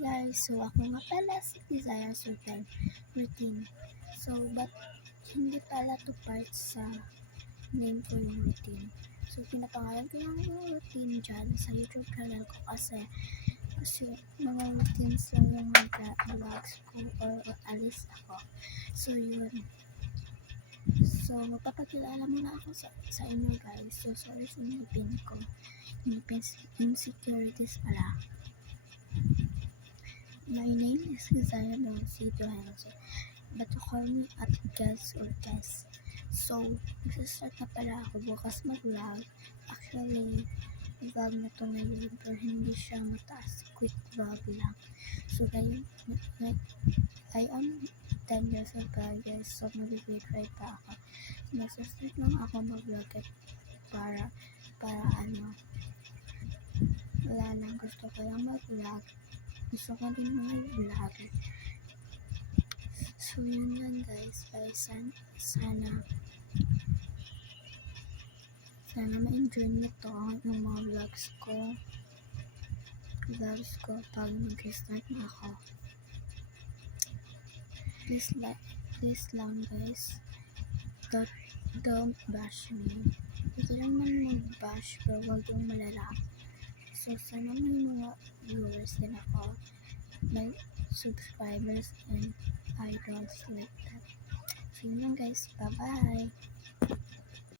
guys, so ako nga pala si Desire Sultan Routine. So, but hindi pala to part sa name ko yung routine. So, pinapangalan ko lang yung routine dyan sa YouTube channel ko kasi mga routines lang yung mga vlogs ko or alis ako. So, yun. So, magpapakilala muna ako sa inyo guys. So, sorry sa ngipin ko. Ngipin insecurities pala. My name is Desire Doncito Henson, but you call me at Gas or Gas. So, nagsastart na pala ako bukas mag-vlog. Actually, vlog na to ngayon pero hindi siya mataas. Quick vlog lang. So, guys, I am 10 years old guys. So, mag-grade right pa ako. So, nagsastart lang ako mag-vlog para wala lang. Gusto ko lang mag-vlog. Gusto ko din mag-vlog. So, yun lang guys. Sana ma-enjoy nyo to yung mga vlogs ko pag mag-start na ako. Please lang guys, don't bash me. Hindi lang man mag-bash pero wag yung malala. So sana may mga viewers din ako, may subscribers and idols like that. So yun lang guys, bye bye.